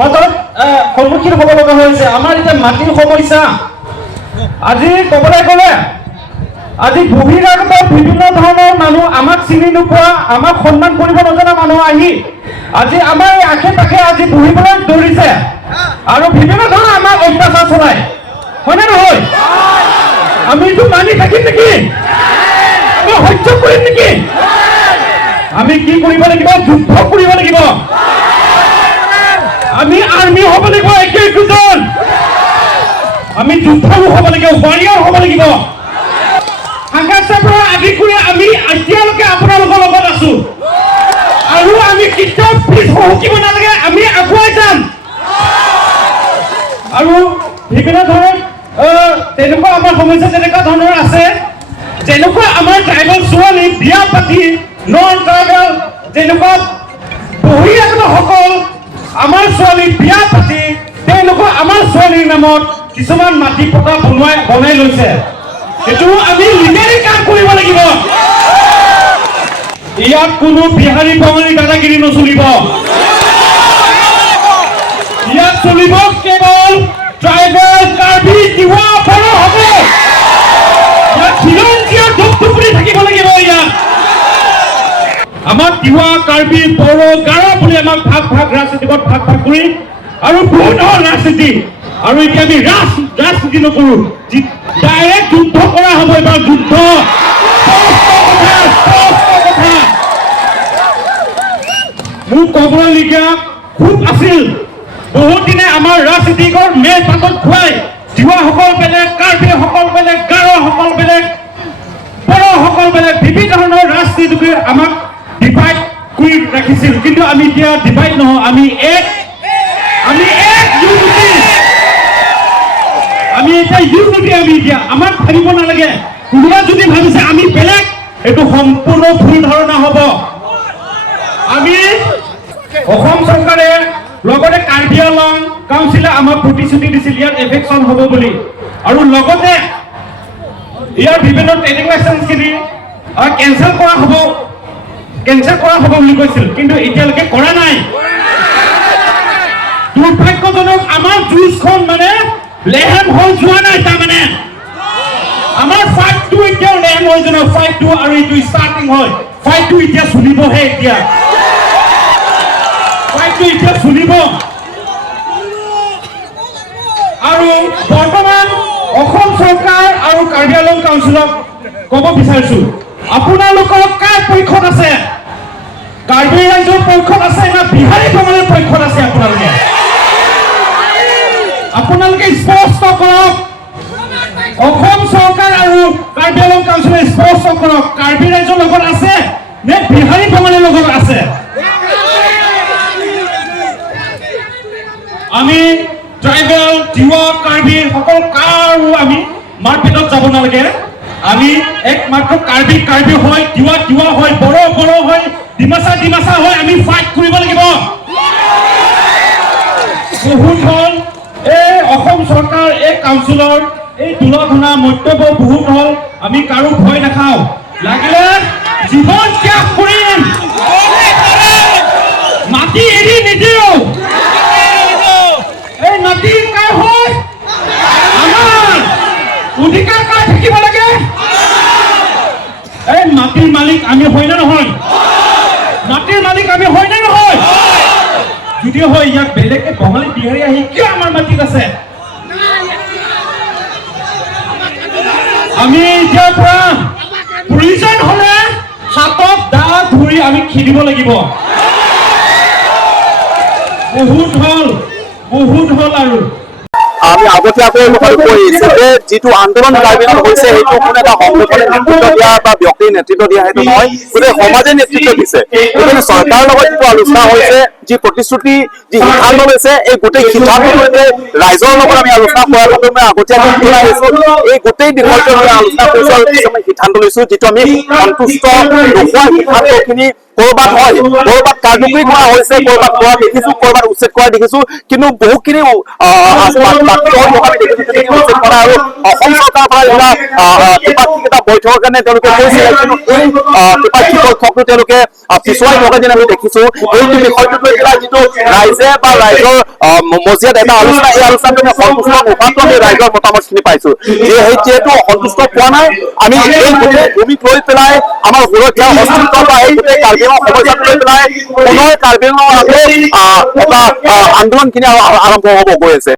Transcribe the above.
মাজত সন্মুখীন হ'ব লগা হৈছে। আমাৰ এতিয়া মাটিৰ সমস্যা আজি ক'বলৈ গ'লে আজি বহিৰাগত বিভিন্ন ধৰণৰ মানুহ আমাক চিনি নোপোৱা আমাক সন্মান কৰিব নজনা মানুহ আহি আজি আমাৰ আশে পাশে আজি বহিবলৈ ধৰিছে আৰু বিভিন্ন ধৰণৰ আমাক অত্যাচাৰ চলায়, হয়নে নহয়? আমি এইটো মানি থাকিম নেকি? আমি সহ্য কৰিম নেকি? আমি কি কৰিব লাগিব? যুদ্ধ কৰিব লাগিব। আমি আৰ্মি হ'ব লাগিব, একজন আমি যুদ্ধও হ'ব লাগিব, ৱাৰিয়ৰ হ'ব লাগিব। সংঘাতৰ পৰা আদি কৰি আমি এতিয়ালৈকে আপোনালোকৰ লগত আছো আৰু আমি কেতিয়াও পিছ হুকিব নালাগে, আমি আগুৱাই যাম। আৰু বিভিন্ন ধৰণৰ তেনেকুৱা আমাৰ সমস্যা যেনেকুৱা ধৰণৰ আছে, যেনেকুৱা আমাৰ ট্ৰাইবেল ছোৱালী বিয়া পাতি নন ট্ৰাইবেল যেনেকুৱা বহিৰাগতসকল আমাৰ ছোৱালী বিয়া পাতি তেওঁলোকৰ আমাৰ ছোৱালীৰ নামত কিছুমান মাটি পটা বনাই লৈছে। এইটো আমি লিগেলি কাম কৰিব লাগিব। ইয়াত কোনো বিহাৰী বঙালী দাদাগিৰি নচলিব। ইয়াত চলিব কেৱল ট্ৰাইবেল কাৰ্বি তিৱা বড়ো হ'ব। ইয়াত খিলঞ্জীয়া ধূপধূপৰি থাকিব লাগিব। ইয়াত আমাৰ তিৱা কাৰ্বি বড়ো গাৰো বুলি আমাক ভাগ ৰাজনীতিত ভাগ কৰি আৰু বহুত ৰাজনীতি আৰু এতিয়া আমি ৰাজনীতি নকৰো, ডাইৰেক্ট যুদ্ধ কৰা হ'ব। এবাৰ যুদ্ধ মোৰ ক'বলগীয়া খুব আছিল। বহুত দিনে আমাৰ ৰাজনীতিকৰ মেল পাতত খুৱাই তিৱাসকল বেলেগ, কাৰ্বিসকল বেলেগ, গাৰোসকল বেলেগ, বড়োসকল বেলেগ বিভিন্ন ধৰণৰ ৰাজনীতিকে আমাক ডিভাইড কৰি ৰাখিছিল। কিন্তু আমি এতিয়া ডিভাইড নহয়, আমি এক ইউনিটি। আমি এতিয়া ইউনিটি। আমি এতিয়া আমাক ভাবিব নালাগে। কোনোবা যদি ভাবিছে আমি বেলেগ, এইটো সম্পূৰ্ণ ভুল ধাৰণা হ'ব। আমি অসম চৰকাৰে লগতে কাৰ্বি আংলং কাউন্সিলে আমাক প্ৰতিশ্ৰুতি দিছিল ইয়াত এফেকশ্যন হ'ব বুলি, আৰু লগতে ইয়াৰ বিভিন্ন ট্ৰেনিং লাইচেন্সখিনি কেঞ্চেল কৰা হ'ব বুলি কৈছিল, কিন্তু এতিয়ালৈকে কৰা নাই। দুৰ্ভাগ্যজনক আমাৰ যুঁজখন মানে লেহেম হৈ যোৱা নাই। তাৰমানে আমাৰ ফাইটটো এতিয়াও লেহেম হৈ যোৱা নাই। ফাইটটো আৰু এইটো ষ্টাৰ্টিং হয়। ফাইটটো এতিয়া চলিবহে। এতিয়া ফাইটটো এতিয়া চলিব। আৰু বৰ্তমান অসম চৰকাৰ আৰু কাৰ্বি আংলং কাউন্সিলক ক'ব বিচাৰিছো, আপোনালোকৰ কাৰ পক্ষত আছে? কাৰ্বি ৰাইজৰ পক্ষত আছে না বিহাৰী বঙালীৰ পক্ষত আছে? আপোনালোকে স্পষ্ট কৰক। অসম চৰকাৰ আৰু কাৰ্বি আংলং কাউন্সিলে স্পষ্ট কৰক, কাৰ্বি ৰাইজৰ লগত আছে নে বিহাৰী বঙালীৰ লগত আছে? আমি ট্ৰাইবেল তিৱা কাৰ্বি সকল কাৰো আমি মাৰপিটত যাব নালাগে। আমি একমাত্ৰ কাৰ্বি হয়, তিৱা হয়, বড়ো হয়, ডিমাচা হয়। আমি ফাইট কৰিব লাগিব। বহুত হ'ল এই অসম চৰকাৰ এই কাউন্সিলৰ এই তুলধনা মন্তব্য বহুত হ'ল। আমি কাৰো ভয় নাখাওঁ, লাগিলে জীৱন ত্যাগ কৰিম, মাটি এৰি নিদিওঁ। এই মাটি কাৰ হয়? আমাৰ অধিকাৰ কাৰ থাকিব লাগে? এই মাটিৰ মালিক আমি হয় নে নহয়? মাটিৰ মালিক আমি হয় নে নহয়? যদি হয়, ইয়াক বেলেগে বঙালী বিহাৰী আহি কিয় আমাৰ মাটিত আছে? আমি এতিয়াৰ পৰা প্ৰয়োজন হলে হাতত দা ধৰি আমি খেলিব লাগিব। বহুত হ'ল আৰু আমি আগতীয়াকৈ কৈছো যে যিটো আন্দোলন কাৰ্বিত হৈছে সেইটো কোনো এটা সংগঠনে নেতৃত্ব দিয়া বা ব্যক্তিৰ নেতৃত্ব দিয়া সেইটো নহয়, গোটেই সমাজে নেতৃত্ব দিছে। গতিকে চৰকাৰৰ লগত যিটো আলোচনা হৈছে, যি প্ৰতিশ্ৰুতি, যি সিদ্ধান্ত লৈছে, এই গোটেই সিদ্ধান্তলৈকে ৰাইজৰ লগত আমি আলোচনা কৰাৰ বাবে মই আগতীয়াকৈ জনাই আহিছো। এই গোটেই বিষয়টো আমি আলোচনা কৰিছো আৰু কিছুমান সিদ্ধান্ত লৈছো, যিটো আমি সন্তুষ্ট নোহোৱা সিদ্ধান্তখিনি কৰবাত হয়, কৰবাত কাৰ্যকৰী কৰা হৈছে, কৰবাত কৰা দেখিছো, কৰবাত উচ্ছেদ কৰা দেখিছো, কিন্তু বহুখিনি আৰু অসম চৰকাৰৰ পৰা ত্ৰিপাক্ষিক এটা বৈঠকৰ কাৰণে তেওঁলোকে কৈছিলে, কিন্তু এই ত্ৰিপাক্ষিক বৈঠকটো তেওঁলোকে পিছুৱাই থকা যেন আমি দেখিছো। এইটো বিষয়টোক লৈ পেলাই যিটো ৰাইজে বা ৰাইজৰ মজিয়াত এটা আলোচনা, এই আলোচনাত আমি সন্তুষ্ট নোহোৱাটো আমি ৰাইজৰ মতামতখিনি পাইছো। যিহেতু সন্তুষ্ট পোৱা নাই, আমি এই গোটেই ভূমিক লৈ পেলাই আমাৰ সুৰক্ষা অস্তিত্ব বা এই গোটেই কাৰ্বি আংলং সমস্যাটো লৈ পেলাই পুনৰ কাৰ্বি আংলঙত এটা আন্দোলনখিনি আৰম্ভ হ'ব গৈ আছে।